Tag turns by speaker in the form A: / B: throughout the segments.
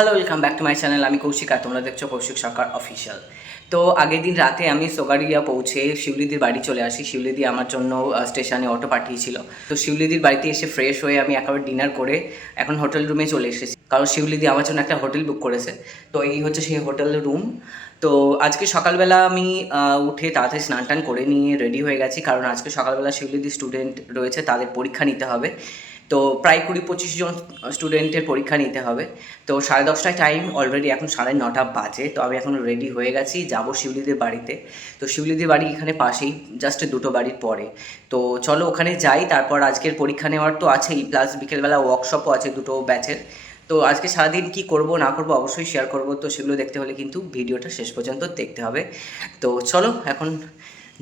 A: Hello welcome back to my channel আমি কৌশিক আর তোমরা দেখছ কৌশিক সরকার অফিসিয়াল তো আগের দিন রাতে আমি সোগারিয়া পৌঁছে শিউলিদির বাড়ি চলে আসি। শিউলিদি আমার জন্য স্টেশনে অটো পাঠিয়েছিল। তো শিউলিদির বাড়িতে এসে ফ্রেশ হয়ে আমি একেবারে ডিনার করে এখন হোটেল রুমে চলে এসেছি। কারণ শিউলিদি আমার জন্য একটা হোটেল বুক করেছে। তো এই হচ্ছে সেই হোটেল রুম তো আজকে সকালবেলা আমি উঠে তাড়াতাড়ি স্নান টান করে নিয়ে রেডি হয়ে গেছি। কারণ আজকে সকালবেলা শিউলিদি স্টুডেন্ট রয়েছে, তাদের পরীক্ষা নিতে হবে। তো প্রায় কুড়ি পঁচিশ জন স্টুডেন্টের পরীক্ষা নিতে হবে। তো সাড়ে দশটায় টাইম অলরেডি এখন সাড়ে নটা বাজে, তো আমি এখন রেডি হয়ে গেছি, যাব শিউলিদের বাড়িতে। তো শিউলিদের বাড়ি এখানে পাশেই জাস্ট দুটো বাড়ির পরে। তো চলো ওখানে যাই, তারপর আজকের পরীক্ষা নেওয়ার তো আছেই প্লাস বিকেলবেলা ওয়ার্কশপও আছে দুটো ব্যাচের তো আজকে সারাদিন কি করব, না করব অবশ্যই শেয়ার করব, তো সেগুলো দেখতে হলে কিন্তু ভিডিওটা শেষ পর্যন্ত দেখতে হবে। তো চলো এখন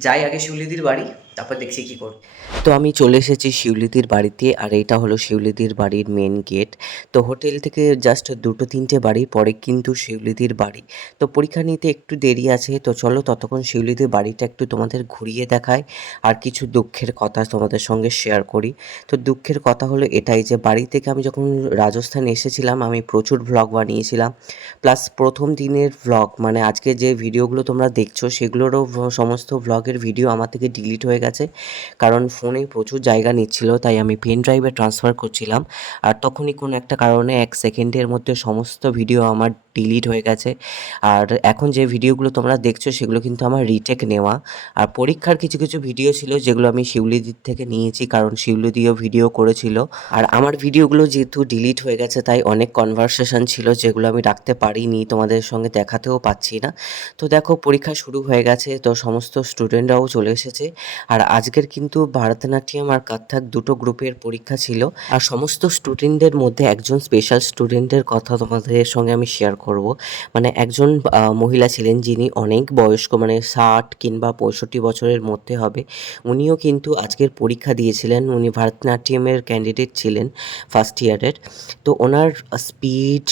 A: যাই আগে শিউলিদির বাড়ি। তারপর দেখছি কি করব
B: তো আমি চলে এসেছি শিউলিদির বাড়িতে, আর এটা হলো শিউলিদির বাড়ির মেন গেট তো হোটেল থেকে জাস্ট দুটো তিনটে বাড়ি, পরে কিন্তু শিউলিদির বাড়ি। তো পরীক্ষা নিতে একটু দেরি আছে, তো চলো ততক্ষণ শিউলিদির বাড়িটা একটু তোমাদের ঘুরিয়ে দেখায় আর কিছু দুঃখের কথা তোমাদের সঙ্গে শেয়ার করি। তো দুঃখের কথা হলো এটাই যে, বাড়ি থেকে আমি যখন রাজস্থান এসেছিলাম, আমি প্রচুর ভ্লগ বানিয়েছিলাম। প্লাস প্রথম দিনের ভ্লগ মানে আজকে যে ভিডিওগুলো তোমরা দেখছ, সেগুলোরও সমস্ত ভ্লগের ভিডিও আমার থেকে ডিলিট হয়ে গেছে। কারণ ফোনে প্রচুর জায়গা নিচ্ছিল, তাই আমি পেন ড্রাইভে ট্রান্সফার করছিলাম। আর তখনই কোনো একটা কারণে এক সেকেন্ডের মধ্যে সমস্ত ভিডিও আমার ডিলিট হয়ে গেছে। আর এখন যে ভিডিওগুলো তোমরা দেখছ, সেগুলো কিন্তু আমার রিটেক নেওয়া। আর পরীক্ষার কিছু কিছু ভিডিও ছিল, যেগুলো আমি শিউলিদির থেকে নিয়েছি, কারণ শিউলিদিও ভিডিও করেছিল। আর আমার ভিডিওগুলো যেহেতু ডিলিট হয়ে গেছে, তাই অনেক কনভারসেশন ছিল, যেগুলো আমি রাখতে পারিনি, তোমাদের সঙ্গে দেখাতেও পাচ্ছি না। তো দেখো, পরীক্ষা শুরু হয়ে গেছে, তো সমস্ত স্টুডেন্টরাও চলে এসেছে। আর আজকের কিন্তু ভারতনাট্যম আর কত্থক দুটো গ্রুপের পরীক্ষা ছিল। আর সমস্ত স্টুডেন্টদের মধ্যে একজন স্পেশাল স্টুডেন্টের কথা তোমাদের সঙ্গে আমি শেয়ার করব। মানে একজন মহিলা ছিলেন যিনি অনেক বয়স্ক মানে ষাট কিংবা পঁয়ষট্টি বছরের মধ্যে হবে। উনিও কিন্তু আজকের পরীক্ষা দিয়েছিলেন। উনি ভারতনাট্যমের ক্যান্ডিডেট ছিলেন ফার্স্ট ইয়ারের তো ওনার স্পিড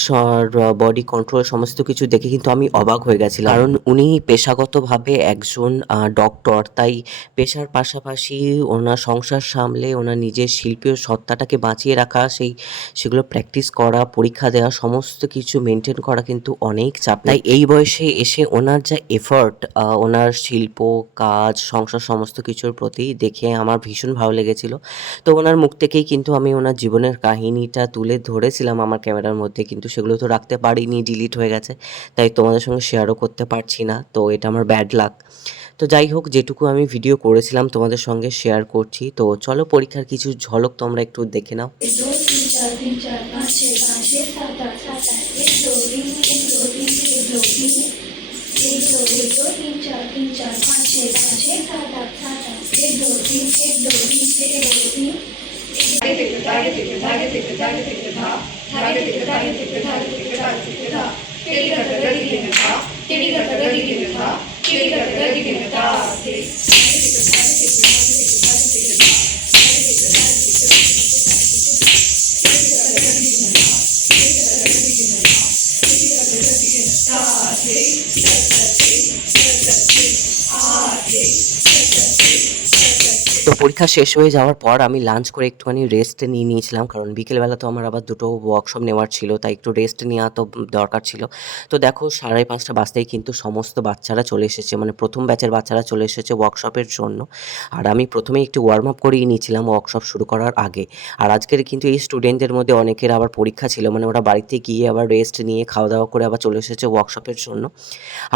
B: বডি কন্ট্রোল সমস্ত কিছু দেখে কিন্তু আমি অবাক হয়ে গেছিলাম। কারণ উনি পেশাগতভাবে একজন ডক্টর তাই পেশার পাশাপাশি ওনার সংসার সামলে, ওনার নিজের শিল্পীয় সত্তাটাকে বাঁচিয়ে রাখা, সেই, সেগুলো প্র্যাকটিস করা, পরীক্ষা দেওয়া, সমস্ত কিছু মেনটেন করা কিন্তু অনেক চাপ। তাই এই বয়সে এসে ওনার যা এফার্ট ওনার শিল্প, কাজ, সংসার সমস্ত কিছুর প্রতি দেখে আমার ভীষণ ভালো লেগেছিল। তো ওনার মুখ থেকেই কিন্তু আমি ওনার জীবনের কাহিনীটা তুলে ধরেছিলাম আমার ক্যামেরার মধ্যে। কিন্তু সেগুলো তো রাখতে পারিনি ডিলিট হয়ে গেছে। তাই তোমাদের সঙ্গে শেয়ারও করতে পারছি না। তো এটা আমার ব্যাড লাক তো যাই হোক, যেটুকু আমি ভিডিও করেছিলাম, তোমাদের সঙ্গে শেয়ার করছি। তো চলো পরীক্ষার কিছু ঝলক তোমরা একটু দেখে নাও।
C: दो तीन एक दो एक दो तीन चार तीन चार पाँच छः पाँच छः सात आठ सात आठ एक दो तीन एक दो तीन एक दो तीन
B: পরীক্ষা শেষ হয়ে যাওয়ার পর আমি লাঞ্চ করে একটুখানি রেস্ট নিয়ে নিয়েছিলাম, কারণ বিকেলবেলা তো আমার আবার দুটো ওয়ার্কশপ নেওয়ার ছিল, তাই একটু রেস্ট নেওয়া তো দরকার ছিল। তো দেখো, সাড়ে পাঁচটা বাজতেই কিন্তু সমস্ত বাচ্চারা চলে এসেছে মানে প্রথম ব্যাচের বাচ্চারা চলে এসেছে ওয়ার্কশপের জন্য। আর আমি প্রথমে একটু ওয়ার্ম আপ করিয়ে নিয়েছিলাম ওয়ার্কশপ শুরু করার আগে। আর আজকের কিন্তু এই স্টুডেন্টদের মধ্যে অনেকের আবার পরীক্ষা ছিল মানে ওরা বাড়িতে গিয়ে আবার রেস্ট নিয়ে খাওয়া দাওয়া করে আবার চলে এসেছে ওয়ার্কশপের জন্য।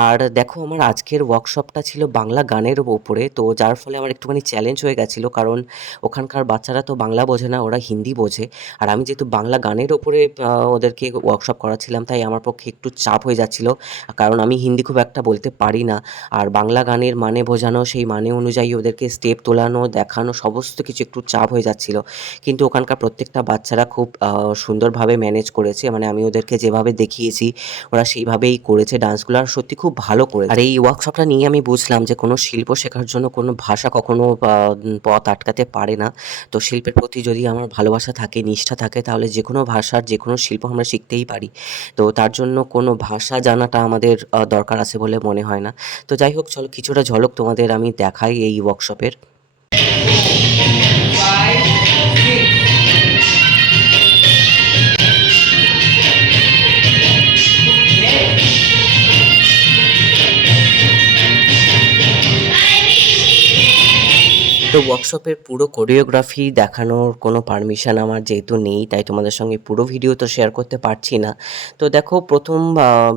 B: আর দেখো, আমার আজকের ওয়ার্কশপটা ছিল বাংলা গানের উপরে, তো যার ফলে আমার একটুখানি চ্যালেঞ্জ হয়ে গেছিল কারণ ওখানকার বাচ্চারা তো বাংলা বোঝে না, ওরা হিন্দি বোঝে। আর আমি যেহেতু বাংলা গানের ওপরে ওদেরকে ওয়ার্কশপ করাচ্ছিলাম, তাই আমার পক্ষে একটু চাপ হয়ে যাচ্ছিল, কারণ আমি হিন্দি খুব একটা বলতে পারি না। আর বাংলা গানের মানে বোঝানো, সেই মানে অনুযায়ী ওদেরকে স্টেপ তোলানো, দেখানো, সমস্ত কিছু একটু চাপ হয়ে যাচ্ছিল। কিন্তু ওখানকার প্রত্যেকটা বাচ্চারা খুব সুন্দরভাবে ম্যানেজ করেছে মানে আমি ওদেরকে যেভাবে দেখিয়েছি, ওরা সেইভাবেই করেছে ডান্সগুলো আর সত্যি খুব ভালো করে আর এই ওয়ার্কশপটা নিয়ে আমি বুঝলাম যে কোনো শিল্প শেখার জন্য কোনো ভাষা কখনো পথ আটকাতে পারে না। তো শিল্পের প্রতি যদি আমার ভালোবাসা থাকে, নিষ্ঠা থাকে, তাহলে যে কোনো ভাষার, যে কোনো শিল্প আমরা শিখতেই পারি। তো তার জন্য কোনো ভাষা জানাটা আমাদের দরকার আছে বলে মনে হয় না। তো যাই হোক, চলো, কিছুটা ঝলক তোমাদের আমি দেখাই এই ওয়ার্কশপের ওয়ার্কশপের পুরো কোরিওগ্রাফি দেখানোর কোনো পারমিশন আমার যেহেতু নেই, তাই তোমাদের সঙ্গে পুরো ভিডিও তো শেয়ার করতে পারছি না। তো দেখো, প্রথম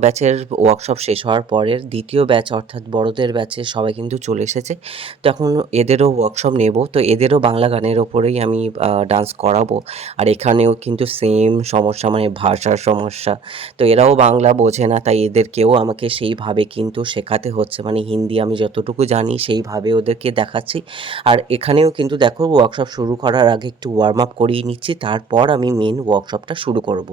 B: ব্যাচের ওয়ার্কশপ শেষ হওয়ার পরের দ্বিতীয় ব্যাচ অর্থাৎ বড়দের ব্যাচে সবাই কিন্তু চলে এসেছে। তো এখন এদেরও ওয়ার্কশপ নেব, তো এদেরও বাংলা গানের ওপরেই আমি ডান্স করাবো। আর এখানেও কিন্তু সেম সমস্যা মানে ভাষার সমস্যা। তো এরাও বাংলা বোঝে না, তাই এদেরকেও আমাকে সেইভাবে কিন্তু শেখাতে হচ্ছে। মানে হিন্দি আমি যতটুকু জানি, সেইভাবে ওদেরকে দেখাচ্ছি। আর এখানেও কিন্তু দেখো ওয়ার্কশপ শুরু করার আগে একটু ওয়ার্ম আপ করিয়ে নিচ্ছি, তারপর আমি মেন ওয়ার্কশপটা শুরু করব।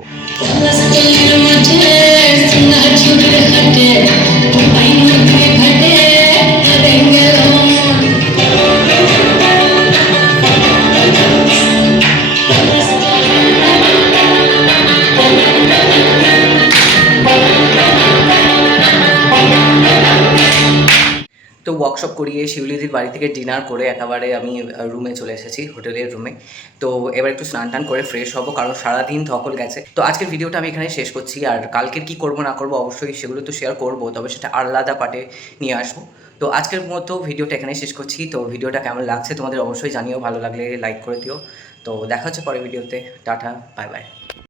A: তো ওয়ার্কশপ করিয়ে শিউলিদির বাড়ি থেকে ডিনার করে একেবারে আমি রুমে চলে এসেছি হোটেলের রুমে তো এবার একটু স্নান টান করে ফ্রেশ হব, কারণ সারাদিন ধকল গেছে। তো আজকের ভিডিওটা আমি এখানে শেষ করছি, আর কালকের কি করব, না করব, অবশ্যই সেগুলো তো শেয়ার করব, তবে সেটা আলাদা পার্টে নিয়ে আসব। তো আজকের মতো ভিডিওটা এখানে শেষ করছি। তো ভিডিওটা কেমন লাগছে তোমাদের অবশ্যই জানিও, ভালো লাগলে লাইক করে দিও। তো দেখা হচ্ছে পরের ভিডিওতে টাটা বাই বাই